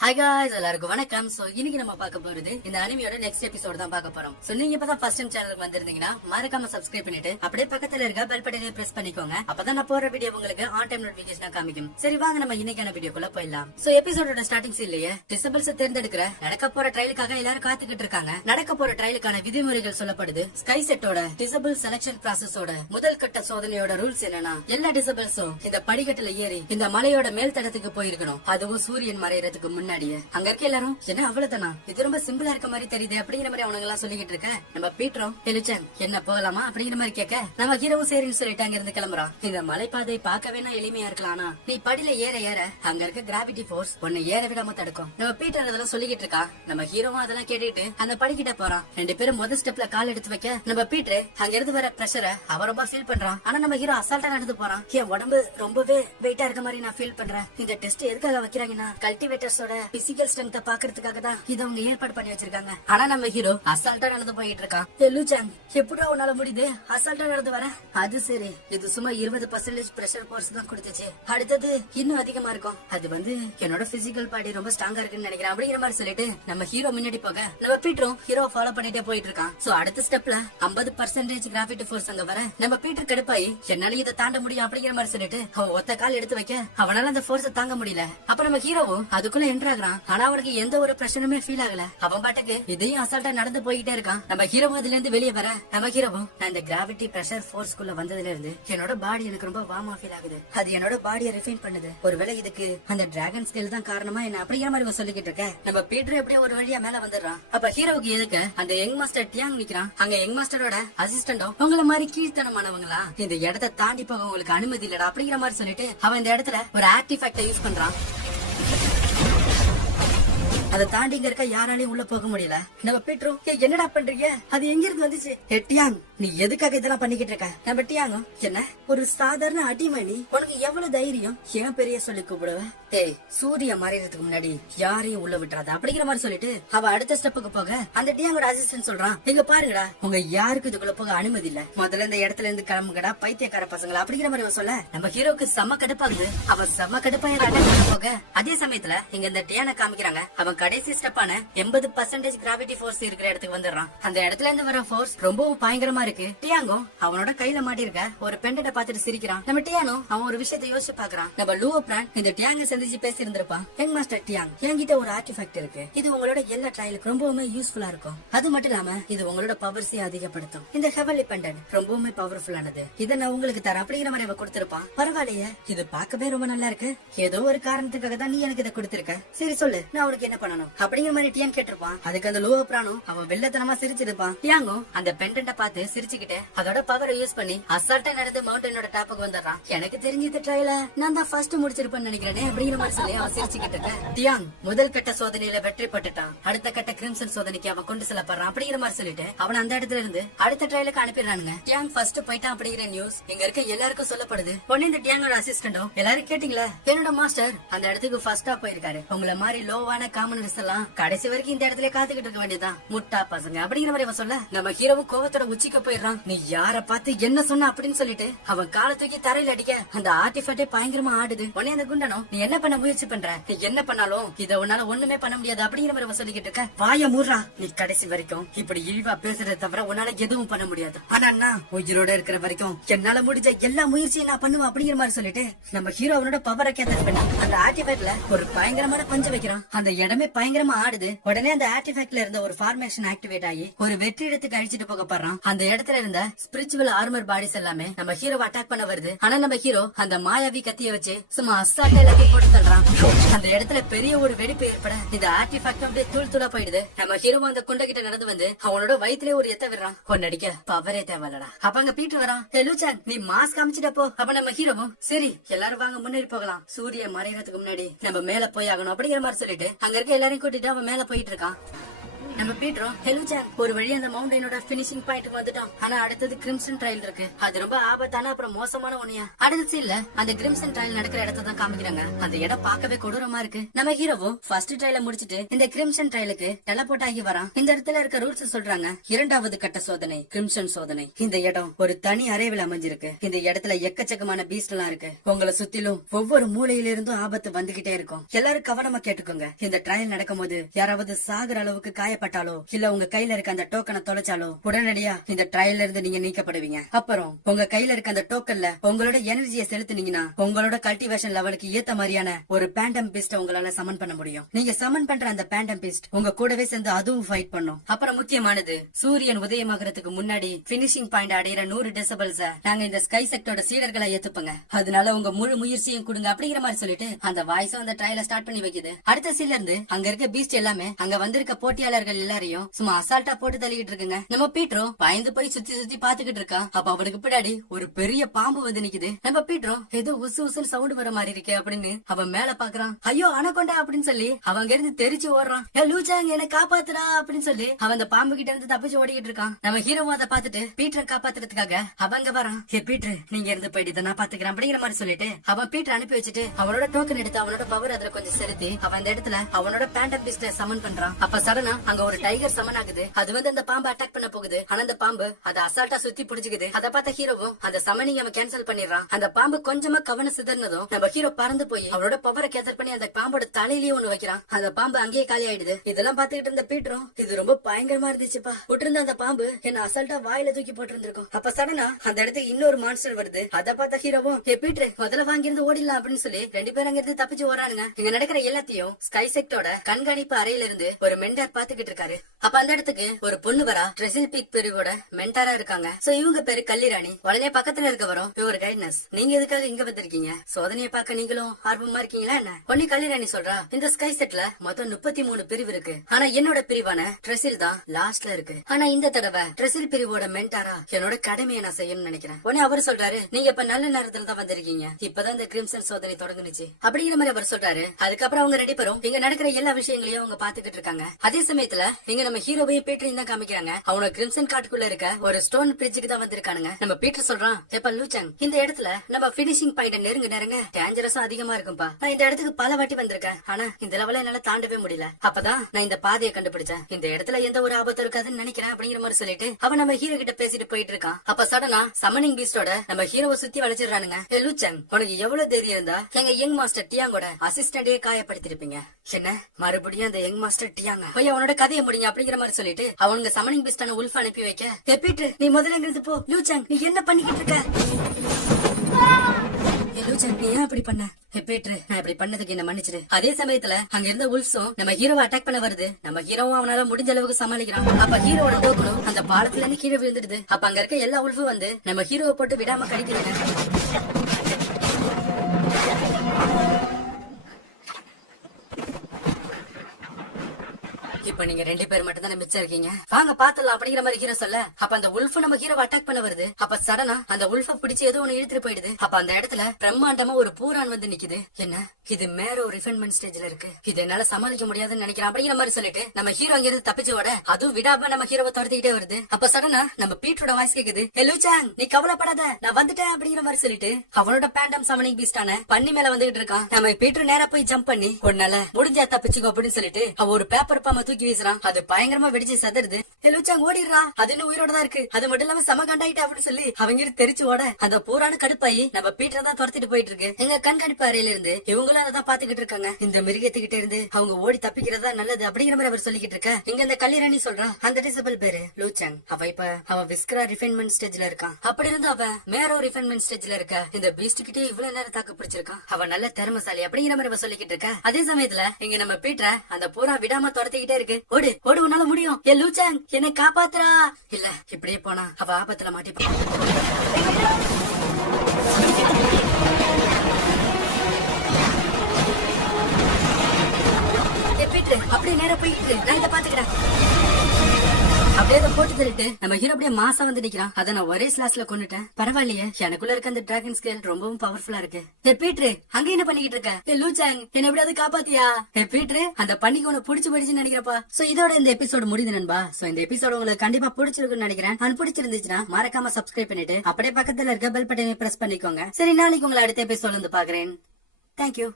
Hi guys, எல்லாருக்கும் வணக்கம். So இன்னைக்கு நம்ம பார்க்க போறது இந்த அனிமியோட நெக்ஸ்ட் எபிசோட் தான் பார்க்க போறோம். சோ நீங்க இப்பதான் ஃபர்ஸ்ட் டைம் சேனலுக்கு வந்திருந்தீங்கன்னா மறக்காம சப்ஸ்கிரைப் பண்ணிட்டு அப்படியே பக்கத்துல இருக்க பெல் பட்டனை பிரஸ் பண்ணிக்கோங்க. அப்பதான் நான் போற வீடியோ உங்களுக்கு ஆன் டைம் நோட்டிபிகேஷன் காமிக்கும். சரி வாங்க நம்ம இன்னைக்கான வீடியோக்குள்ள போயிடலாம். சோ எபிசோடோட ஸ்டார்டிங் சீன்லயே டிசபிள்ஸ் தேர்ந்தெடுக்கிற நடக்க போற ட்ரையலுக்காக எல்லாரும் காத்துக்கிட்டு இருக்காங்க. நடக்க போற ட்ரையலுக்கான விதிமுறைகள் சொல்லப்படுது. ஸ்கை செட்டோட டிசபிள் செலக்ஷன் ப்ராசஸோட முதல் கட்ட சோதனையோட ரூல்ஸ் என்னன்னா, எல்லா டிசபிள்ஸும் இந்த படிக்கட்டுல ஏறி இந்த மலையோட மேல் தடத்துக்கு போயிருக்கணும். அதுவும் சூரியன் மறையறதுக்கு முன்னாடியே. அங்க இருக்க எல்லாரும் என்ன அவ்வளவுதானா, இது ரொம்ப சிம்பிளா இருக்க மாதிரி தெரியுது அப்படிங்கிற மாதிரி அவனுங்க எல்லாம் சொல்லிக்கிட்டு இருக்க. நம்ம பீட்டரும் எழுச்சன் என்ன போகலாமா அப்படிங்கிற மாதிரி கேட்க, நம்ம ஹீரோவும் சரின்னு சொல்லிட்டு அங்க இருந்து கிளம்புறான். இந்த மலைப்பாதை பார்க்கவே எளிமையா இருக்கலாம், ஆனா நீ படியில ஏற ஏற அங்க இருக்க கிராவிட்டி போர்ஸ் உன்னை ஏற விடாம தடுக்கும். நம்ம பீட்டர் அதெல்லாம் சொல்லிக்கிட்டு இருக்கா. நம்ம ஹீரோவும் அதெல்லாம் கேட்டுட்டு அந்த படிக்கிட்ட போறான். ரெண்டு பேரும் முதல் ஸ்டெப்ல கால் எடுத்து வைக்க நம்ம பீட்டர் அங்க இருந்து வர பிரஷரை அவன் ரொம்ப ஃபீல் பண்றான். ஆனா நம்ம ஹீரோ அசால்ட்டா நடந்து போறான். என் உடம்பு ரொம்பவே வெயிட்டா இருக்க மாதிரி நான் ஃபீல் பண்றேன். இந்த டெஸ்ட் எதுக்காக வைக்கிறாங்கன்னா கல்டிவேட்டர்ஸோட பிசிக்கல் ஸ்ட்ரென்த் பாக்குறதுக்காக தான் இதை அவங்க ஏற்பாடு பண்ணி வச்சிருக்காங்க. ஆனா நம்ம ஹீரோ அசால்ட்டா நடந்து போயிட்டு இருக்கான். லூச்சாங், எப்படா உன்னால முடியுது அசால்ட்டா நடந்து வர? அது சரி, இது சும்மா 20% பிரஷர் போர்ஸ் தான் கொடுத்துச்சு. அடுத்தது இன்னும் அதிகமா இருக்கும். அது வந்து என்னோட பிசிக்கல் பாடி ரொம்ப ஸ்ட்ராங்கா இருக்குன்னு நினைக்கிறேன் அப்படிங்கிற மாதிரி சொல்லிட்டு நம்ம ஹீரோ முன்னாடி போக நம்ம பீட்டரும் ஹீரோ ஃபாலோ பண்ணிட்டே போயிட்டு இருக்கான். சோ அடுத்த ஸ்டெப்ல 50% கிராவிட்டி போர்ஸ் அங்க வர நம்ம பீட்டர் கடுப்பாயி என்னால இதை தாண்ட முடியும் அப்படிங்கிற மாதிரி சொல்லிட்டு அவன் ஒத்த கால் எடுத்து வைக்க அவனால அந்த போர்ஸை தாங்க முடியல. அப்ப நம்ம ஹீரோவும் அதுக்குள்ள என்ட்ராகிறான். ஆனா அவனுக்கு எந்த ஒரு பிரச்சனையுமே ஃபீல் ஆகல. அவன் பாட்டுக்கு இதையும் அசால்ட்டா நடந்து போயிட்டே இருக்கான். நம்ம ஹீரோவும் அதுல இருந்து வெளியே வர நம்ம ஹீரோவும், நான் இந்த கிராவிட்டி பிரஷர் போர்ஸ்குள்ள வந்ததுல இருந்து என்னோட பாடி எனக்கு ரொம்ப வார்மா ஃபீல் ஆகுது. அது என்னோட பாடியை ரிஃபைன் பண்ணுது. ஒருவேளை இதுக்கு அந்த டிராகன் ஸ்கேல் தான் காரணமா என்ன அப்படிங்கிற மாதிரி சொல்லிக்கிட்டு இருக்க. நம்ம பீட்டர் எப்படியோ ஒரு வழியா மேல வந்துடுறான். அப்ப ஹீரோவுக்கு எதுக்கு அந்த யங் மாஸ்டர் டியாங் நிக்கிறான். அங்க யங் மாஸ்டரோட அசிஸ்டன்டும் உங்கள மாதிரி கீழ்த்தனமானவங்களா, இந்த இடத்தை தாண்டி போக உங்களுக்கு அனுமதி இல்லடா அப்படிங்கிற மாதிரி சொல்லிட்டு அவன் இந்த இடத்துல ஒரு ஆர்டிஃபேக்ட யூஸ் பண்றான். அதை தாண்டி இங்க இருக்க யாராலையும் உள்ள போக முடியல. நம்ம பீட்டரும், என்னடா பண்றீங்க, அது எங்க இருந்து வந்துச்சு? டியாங், நீ எதுக்காக இதெல்லாம் பண்ணிக்கிட்டு இருக்க? நம்ம டியாங்கும், என்ன ஒரு சாதாரண அடிமணி, உனக்கு எவ்வளவு தைரியம் ஏன் பெரிய சொல்லி கூப்பிடுவ? ஏய், சூரிய மறையறதுக்கு முன்னாடி யாரையும் உள்ள விட்டுறாத அப்படிங்கிற மாதிரி சொல்லிட்டு அவ அடுத்த ஸ்டெப்புக்கு போக அந்த டியாங்கோட அசிஸ்டன்ட் சொல்றான், இங்க பாருங்கடா, உங்க யாருக்கு இதுக்குள்ள போக அனுமதி இல்ல, முதல்ல இந்த இடத்துல இருந்து கிளம்புங்கடா பைத்தியக்கார பசங்களா அப்படிங்கிற மாதிரி சொல்ல நம்ம ஹீரோக்கு செம்ம கடுப்பாகுது. அவன் செம்ம கடுப்பாய அட்டாக் பண்ண போக அதே சமயத்துல இங்க இந்த டியானை காமிக்கிறாங்க. அவன் கடைசி ஸ்டெப்பான 80% கிராவிட்டி போர்ஸ் இருக்கிற இடத்துக்கு வந்துடுறான். அந்த இடத்துல இருந்து வர போர்ஸ் ரொம்பவும் பயங்கரமா இருக்கு. டியாங்கோ அவனோட கையில மாட்டி இருக்க ஒரு பெண்டை பாத்துட்டு சிரிக்கிறான். நம்ம டியானோ அவன் ஒரு விஷயத்தை யோசிச்சு பாக்குறான். நம்ம லூவோ பிரான் இந்த டியாங்க சந்திச்சு பேசி இருந்திருப்பான். யங் மாஸ்டர் டியாங், என்கிட்ட ஒரு ஆர்டிஃபேக்ட் இருக்கு. இது உங்களோட எல்லா ட்ரையலுக்கு ரொம்பவுமே யூஸ்ஃபுல்லா இருக்கும். அது மட்டும் இல்லாம இது உங்களோட பவர்ஸையும் அதிகப்படுத்தும். இந்த ஹெவன்லி பெண்டன் ரொம்பவுமே பவர்ஃபுல்லானது. இதை நான் உங்களுக்கு தரேன் அப்படிங்கிற மாதிரி அவன் கொடுத்திருப்பான். பரவாயில்லையே, இது பார்க்கவே ரொம்ப நல்லா இருக்கு. ஏதோ ஒரு காரணத்துக்காக தான் நீ எனக்கு இதை கொடுத்திருக்க. சரி சொல்லு, நான் உனக்கு என்ன பண்ணணும் அப்படிங்கிற மாதிரி டியான் கேட்டிருப்பான். அதுக்கு அந்த லூவோ பிரானும் அவன் வெள்ளத்தனமா சிரிச்சிருப்பான். டியாங்கும் அந்த பெண்டன்ட பார்த்து சிரிச்சுக்கிட்டு அதோட பவரை யூஸ் பண்ணி அசால்ட்டா நடந்து மவுண்டனோட டாப்புக்கு வந்துடுறான். எனக்கு தெரிஞ்ச இந்த ட்ரையல நான் தான் ஃபர்ஸ்ட் முடிச்சிருப்பேன்னு நினைக்கிறேன் அப்படிங்கிற மாதிரி சொல்லி அவன் சிரிச்சுக்கிட்டு இருக்க. டியாங் முதல் கட்ட சோதனையில வெற்றி பெற்றுட்டான். அடுத்த கட்ட கிரிம்சன் சோதனைக்கு அவன் கொண்டு செல்லப்படுறான் அப்படிங்கிற மாதிரி சொல்லிட்டு அவன் அந்த இடத்துல இருந்து அடுத்த ட்ரையலுக்கு அனுப்பிடுறானுங்க. டியாங் ஃபர்ஸ்ட் போயிட்டான் அப்படிங்கிற நியூஸ் இங்க இருக்க எல்லாருக்கும் சொல்லப்படுது. உடனே இந்த டியாங்கோட அசிஸ்டன்டும், எல்லாரும் கேட்டீங்களா, என்னோட மாஸ்டர் அந்த இடத்துக்கு ஃபர்ஸ்டா போயிருக்காரு. உங்களை மாதிரி லோவான காமனர்ஸ் எல்லாம் கடைசி வரைக்கும் இந்த இடத்துல காத்துக்கிட்டு இருக்க வேண்டியதான், முட்டா பசங்க அப்படிங்கிற மாதிரி அவன் சொல்ல நம்ம ஹீரோவும் கோவத்தோட உச்சிக்க போயிடுறான். நீ யார பார்த்து என்ன சொன்ன அப்படின்னு சொல்லிட்டு அவன் காலை தூக்கி தரையில அடிக்க அந்த ஆர்டிஃபேக்டே பயங்கரமா ஆடுது. உடனே அந்த குண்டனும், நீ என்ன பண்ண முயற்சி பண்ற, நீ என்ன பண்ணாலும் இத உன்னால ஒண்ணுமே பண்ண முடியாது அப்படிங்கிற மாதிரி அவன் சொல்லிக்கிட்டு இருக்க. வாய மூடுறா, நீ கடைசி வரைக்கும் இப்படி இழிவா பேசுறத தவிர உன்னால எதுவும் பண்ண முடியாது. ஆனா உயிரோட இருக்கிற வரைக்கும் என்னால முடிஞ்ச எல்லா முயற்சியும் நான் பண்ணுவேன் அப்படிங்கிற மாதிரி சொல்லிட்டு நம்ம ஹீரோ அவனோட பவரை கேட்டது பண்ணி அந்த ஆர்டிஃபேக்ட்ல ஒரு பயங்கரமான பஞ்சு வைக்கிறான். அந்த இடமே பயங்கரமா ஆடுது. உடனே அந்த ஆர்டிஃபேக்ட்ல இருந்த ஒரு ஃபார்மேஷன் ஆக்டிவேட் ஆகி ஒரு வெற்றி இடத்துக்கு அழிச்சிட்டு போகப்படுறான். அந்த இடத்துல இருந்த ஸ்பிரிச்சுவல் ஆர்மர் பாடிஸ் எல்லாமே நம்ம ஹீரோ அட்டாக் பண்ண வருது. ஆனா நம்ம ஹீரோ அந்த மாயாவி கத்திய வச்சு சும்மா அசால்ட்டா எல்லாத்தையும் போட்டு தள்ளுறான். அந்த இடத்துல பெரிய ஒரு வெடிப்பு ஏற்பட இந்த ஆர்டிஃபேக்ட் அப்படியே தூள் தூளா போயிடுது. நம்ம ஹீரோ அந்த குண்ட கிட்ட நடந்து வந்து அவனோட வயிற்றுல ஒரு எத்த விடுறான். ஒன்னடிக்க பவரே தேவையில்லடா. அப்ப அங்க பீட்டர் வரான். லூச்சான், நீ மாஸ்க் காமிச்சிட்ட போ. அப்ப நம்ம ஹீரோவும், சரி எல்லாரும் வாங்க முன்னேறி போகலாம், சூரிய மறையறதுக்கு முன்னாடி நம்ம மேல போய் ஆகணும் அப்படிங்கிற மாதிரி சொல்லிட்டு அங்க இருக்க எல்லாரையும் கூட்டிட்டு அவன் மேல போயிட்டு இருக்கான். நம்ம பீட்ரோ ஹெலுஜாங் ஒரு வழி அந்த மவுண்டனோட பினிஷிங் பாயிண்ட்க்கு வந்துட்டோம். ஆனா அடுத்தது கிரிம்சன் ட்ரையல் இருக்கு. அது ரொம்ப ஆபத்தான அப்புறம் மோசமான ஒண்ணியா. அடுத்த சீன்ல அந்த கிரிம்சன் ட்ரையல் நடக்கிற இடத்த தான் காமிக்கிறாங்க. அந்த இடம் பார்க்கவே கொடூரமா இருக்கு. நம்ம ஹீரோவும் ஃபர்ஸ்ட் ட்ரையல முடிச்சிட்டு இந்த கிரிம்சன் ட்ரையலுக்கு டெலபோர்ட் ஆகி வரான். இந்த இடத்துல இருக்க ரூல்ஸ் சொல்றாங்க. இரண்டாவது கட்ட சோதனை கிரிம்சன் சோதனை. இந்த இடம் ஒரு தனி அறைவில் அமைஞ்சிருக்கு. இந்த இடத்துல எக்கச்சக்கமான பீஸ்ட் எல்லாம் இருக்கு. உங்களை சுத்திலும் ஒவ்வொரு மூலையில இருந்தும் ஆபத்து வந்துகிட்டே இருக்கும். எல்லாரும் கவனமா கேட்டுக்கோங்க. இந்த ட்ரையல் நடக்கும் போது யாராவது சாகுற அளவுக்கு காயப்பட்டாலோ இல்ல உங்க கையில இருக்க அந்த டோக்கனை தொலைச்சாலோ உடனடியா இந்த ட்ரையல்ல இருந்து நீங்க நீக்கப்படுவீங்க. அப்புறம் உங்க கையில இருக்க அந்த டோக்கன்ல உங்களோட எனர்ஜியை செலுத்தினீங்கன்னா உங்களோட கல்டிவேஷன் லெவலுக்கு ஏத்த மாதிரியான ஒரு பேண்டம் பீஸ்ட உங்களால சமன் பண்ண முடியும். நீங்க சமன் பண்ற அந்த பேண்டம் பீஸ்ட் உங்க கூடவே சேர்ந்து அதுவும் ஃபைட் பண்ணும். அப்புறம் முக்கியமானது சூரியன் உதயமாகறதுக்கு முன்னாடி பினிஷிங் பாயிண்ட் அடையிற 100 டெசிபல்ஸ் நாங்க இந்த ஸ்கை செக்டோட சீடர்களை ஏத்துப்பங்க. அதனால உங்க முழு முயற்சியும் கொடுங்க அப்படிங்கிற மாதிரி சொல்லிட்டு அந்த வாய்ஸும் அந்த ட்ரையல ஸ்டார்ட் பண்ணி வைக்குது. அடுத்த சீன்ல இருந்து அங்க இருக்க பீஸ்ட் எல்லாமே அங்க வந்திருக்க போட்டியாளர்கள் எல்லாரையும் சும்மா அசால்ட்டா போட்டு தள்ளிட்டு இருக்குங்க. நம்ம பீட்ரோ பயந்து போய் சுத்தி சுத்தி பாத்துக்கிட்டு இருக்கான். அப்ப அவனுக்கு பின்னாடி ஒரு பெரிய பாம்பு வந்து நிக்குது. நம்ம பீட்ரோ ஏதோ உசு உசுன்னு சவுண்ட் வர மாதிரி இருக்கே அப்படின்னு அவன் மேல பாக்குறான். ஐயோ அனகொண்டா அப்படின்னு சொல்லி அவங்க இருந்து தெரிச்சு ஓடுறான். லூச்சாங் என்ன காப்பாத்துறா அப்படின்னு சொல்லி அவன் அந்த பாம்பு கிட்ட இருந்து தப்பிச்சு ஓடிக்கிட்டு இருக்கான். நம்ம ஹீரோவும் அதை பாத்துட்டு பீட்டரை காப்பாத்துறதுக்காக அவங்க வரான். ஹே பீட்டர் நீங்க இருந்து போயிட்டு நான் பாத்துக்கிறேன் அப்படிங்கிற மாதிரி சொல்லிட்டு அவன் பீட்டர் அனுப்பி வச்சுட்டு அவனோட டோக்கன் எடுத்து அவனோட பவர் அதுல கொஞ்சம் செலுத்தி அவன் அந்த இடத்துல அவனோட பேண்டம் பீஸ்ட சமன் பண்றான். அப்ப சடனா அங்க ஒரு டைகர் சமன் ஆகுது. அது வந்து அந்த பாம்பு அட்டாக் பண்ண போகுது. ஆனா அந்த பாம்பு அதை அசால்ட்டா சுத்தி பிடிச்சுக்குது. அதை பார்த்த ஹீரோவும் அந்த சமனிங் அவன் கேன்சல் பண்ணிடுறான். அந்த பாம்பு கொஞ்சமா கவனம் சிதறனதும் நம்ம ஹீரோ பறந்து போய் அவரோட பவரை கேன்சல் பண்ணி அந்த பாம்போட தலையிலேயே ஒண்ணு வைக்கிறான். அந்த பாம்பு அங்கேயே காலி ஆயிடுது. இதெல்லாம் பாத்துக்கிட்டு இருந்த பீட்டரும் இது ரொம்ப பயங்கரமா இருந்துச்சுப்பா. விட்டுருந்த அந்த பாம்பு என்ன அசால்ட்டா வாயில தூக்கி போட்டிருந்திருக்கும். அப்ப சடனா அந்த இடத்துக்கு இன்னொரு மான்ஸ்டர் வருது. அதை பார்த்த ஹீரோவும் பீட்டர் முதல்ல வாங்கிருந்து ஓடிடலாம் அப்படின்னு சொல்லி 2 பேரும் அங்க இருந்து தப்பிச்சு ஓடுறானுங்க. இங்க நடக்கிற எல்லாத்தையும் ஸ்கை செக்டோட கண்காணிப்பு அறையில இருந்து ஒரு மென்டார் பாத்துக்கிட்டு இருக்காரு. அப்ப அந்த இடத்துக்கு ஒரு பொண்ணு வரா. ட்ரெசில் பீக் பிரிவோட மென்டாரா இருக்காங்க. சோ இவங்க பேரு கல்லிராணி. உடனே பக்கத்துல இருக்கவரும் இவர் கைட்னஸ். நீங்க எதுக்காக இங்க வந்திருக்கீங்க? சோதனையை பார்க்க நீங்களும் ஆர்வமா இருக்கீங்களா என்ன? பொண்ணு கல்லிராணி சொல்றா இந்த ஸ்கை செட்ல மொத்தம் 33 பிரிவு இருக்கு. ஆனா என்னோட பிரிவான ட்ரெசில் தான் லாஸ்ட்ல இருக்கு. ஆனா இந்த தடவை ட்ரெசில் பிரிவோட மென்டாரா என்னோட கடமையை நான் செய்யணும்னு நினைக்கிறேன். உடனே அவர் சொல்றாரு நீங்க இப்ப நல்ல நேரத்துல தான் வந்திருக்கீங்க. இப்பதான் இந்த கிரிம்சன் சோதனை தொடங்குனுச்சு அப்படிங்கிற மாதிரி அவர் சொல்றாரு. அதுக்கப்புறம் அவங்க 2 பேரும் இங்க நடக்கிற எல்லா விஷயங்களையும் அவங்க பாத்துக்கிட்டு இருக்காங்க. அதே சமயத்துல இங்க நம்ம ஹீரோவையும் பீட்டரையும் தான் காமிக்கிறாங்க. அவனோட கிரிம்சன் காட்டுக்குள்ள இருக்க ஒரு ஸ்டோன் பிரிட்ஜுக்கு தான் வந்திருக்கானுங்க. நம்ம பீட்டர் சொல்றான் எப்ப லூச்சாங் இந்த இடத்துல நம்ம பினிஷிங் பாயிண்ட் நெருங்க டேஞ்சரஸும் அதிகமா இருக்கும்பா. நான் இந்த இடத்துக்கு பல வாட்டி வந்திருக்கேன். ஆனா இந்த லெவல என்னால தாண்டவே முடியல. அப்பதான் நான் இந்த பாதையை கண்டுபிடிச்சேன். இந்த இடத்துல எந்த ஒரு ஆபத்து இருக்காதுன்னு நினைக்கிறேன் அப்படிங்கிற மாதிரி சொல்லிட்டு அவன் நம்ம ஹீரோ கிட்ட பேசிட்டு போயிட்டு இருக்கான். அப்ப சடனா சமனிங் பீஸ்டோட நம்ம ஹீரோவை சுத்தி வளைச்சிடுறானுங்க. லூச்சாங் உனக்கு எவ்வளவு தைரியம் இருந்தா எங்க யங் மாஸ்டர் டியாங்கோட அசிஸ்டண்டே காயப்படுத்திருப்பீங்க. என்ன மறுபடியும் அந்த யங் மாஸ்டர் டியாங்க போய் அவனோட கதையை முடிங்க அப்படிங்கிற மாதிரி சொல்லிட்டு அவனுங்க சமனிங் பீஸ்டான உல்ஃப் அனுப்பி வைக்க பீட்டர் நீ முதல்ல இருந்து போ. லூச்சாங் நீ என்ன பண்ணிக்கிட்டு இருக்க? லூச்சாங் நீ ஏன் அப்படி பண்ண? பீட்டர் நான் இப்படி பண்ணதுக்கு என்ன மன்னிச்சிரு. அதே சமயத்துல அங்க இருந்த உல்ஃப்ஸும் நம்ம ஹீரோவை அட்டாக் பண்ண வருது. நம்ம ஹீரோவும் அவனால முடிஞ்ச அளவுக்கு சமாளிக்கிறான். அப்ப ஹீரோவோட டோக்கனும் அந்த பாலத்துல இருந்து கீழே விழுந்துடுது. அப்ப அங்க இருக்க எல்லா உல்ஃபும் வந்து நம்ம ஹீரோவை போட்டு விடாம கடிக்கிறாங்க. இப்ப நீங்க 2 பேர் மட்டும் தான் மிச்சம் இருக்கீங்க. வாங்க பாத்துலாம் அப்படிங்கிற மாதிரி ஹீரோ சொல்ல அப்ப அந்த உல்ஃப் நம்ம ஹீரோவை அட்டாக் பண்ண வருது. அப்ப சடனா அந்த உல்ஃப பிடிச்சு ஏதோ ஒண்ணு இழுத்துட்டு போயிடுது. அப்ப அந்த இடத்துல பிரம்மாண்டமா ஒரு பூரான் வந்து நிக்குது. என்ன இது மேரோ ரிஃபைன்மெண்ட் ஸ்டேஜ்ல இருக்கு. இது என்னால சமாளிக்க முடியாதுன்னு நினைக்கிறேன் அப்படிங்கிற மாதிரி சொல்லிட்டு நம்ம ஹீரோ அங்க இருந்து தப்பிச்சு ஓட அதுவும் விடாம நம்ம ஹீரோவை துரத்திக்கிட்டே வருது. அப்ப சடனா நம்ம பீட்டரோட வாய்ஸ் கேக்குது. லூச்சாங் நீ கவலைப்படாத நான் வந்துட்டேன் அப்படிங்கிற மாதிரி சொல்லிட்டு அவனோட பேண்டம் சமனிங் பீஸ்டான பண்ணி மேல வந்துகிட்டு இருக்கான். நம்ம பீட்டர் நேரா போய் ஜம்ப் பண்ணி ஒன்னால முடிஞ்சா தப்பிச்சுக்கோ அப்படின்னு சொல்லிட்டு அவ ஒரு பேப்பர் பாம தூக்கி வீசுறான். அது பயங்கரமா வெடிச்சு சதறுது. லூச்சாங் ஓடிடுறா. அது இன்னும் உயிரோட தான் இருக்கு. அது மட்டும் இல்லாம சம கண்டாயிட்டா அப்படின்னு சொல்லி அவங்க தெரிச்சு ஓட அந்த பூரான கடுப்பாயி நம்ம பீட்டர் தான் துரத்திட்டு போயிட்டு இருக்கு. எங்க கண்காணிப்பு அறையில இருந்து இவங்களும் அதை தான் பாத்துக்கிட்டு இருக்காங்க. இந்த மிருகத்துக்கிட்ட இருந்து அவங்க ஓடி தப்பிக்கிறதா நல்லது அப்படிங்கிற மாதிரி அவர் சொல்லிக்கிட்டு இருக்க. இங்க அந்த கல்லிராணி சொல்றான் அந்த டிசபிள் பேரு லூச்சாங். அவ விஸ்கரா ரிஃபைன்மெண்ட் ஸ்டேஜ்ல இருக்கான். அப்படி இருந்து அவ மேரோ ரிஃபைன்மெண்ட் ஸ்டேஜ்ல இருக்க இந்த பீஸ்ட் கிட்டே இவ்வளவு நேரம் தாக்கு பிடிச்சிருக்கான். அவ நல்ல திறமசாலி அப்படிங்கிற மாதிரி அவ சொல்லிக்கிட்டு இருக்க. அதே சமயத்துல இங்க நம்ம பீட்டரை அந்த பூரா விடாம துரத்திக்கிட்டே இருக்கு. ஓடு ஓடு உன்னால முடியும். லூச்சாங் என்னை காப்பாத்துறா. இல்ல இப்படியே போனா அவ ஆபத்துல மாட்டிப்பா. அப்படியே நேரம் போயிட்டு நான் இதை பாத்துக்கிறேன். அப்ப அப்படியே அதை போட்டு தள்ளிட்டு நம்ம ஹீரோ அப்படியே மாசா வந்து நிக்கிறான். அதை நான் ஒரே ஸ்லாஸ்ல கொண்டுட்டேன். பரவாயில்லையே, எனக்குள்ள இருக்க அந்த டிராகன் ஸ்கேல் ரொம்பவும் பவர்ஃபுல்லா இருக்கு. பீட்ரு, அங்க என்ன பண்ணிக்கிட்டு இருக்க? லூச்சாங், என்ன எப்படியாவது காப்பாத்தியா? பீட்ரு, அந்த பண்ணிக்கு உனக்கு பிடிச்சு போயிடுச்சுன்னு நினைக்கிறப்பா. சோ இதோட இந்த எபிசோடு முடியுது நண்பா. சோ இந்த எபிசோடு உங்களுக்கு கண்டிப்பா பிடிச்சிருக்குன்னு நினைக்கிறேன். அது பிடிச்சிருந்துச்சுன்னா மறக்காம சப்ஸ்கிரைப் பண்ணிட்டு அப்படியே பக்கத்துல இருக்க பெல் பட்டனை பிரஸ் பண்ணிக்கோங்க. சரி, நாளைக்கு உங்களை அடுத்த எபிசோட் வந்து பாக்குறேன். தேங்க்யூ.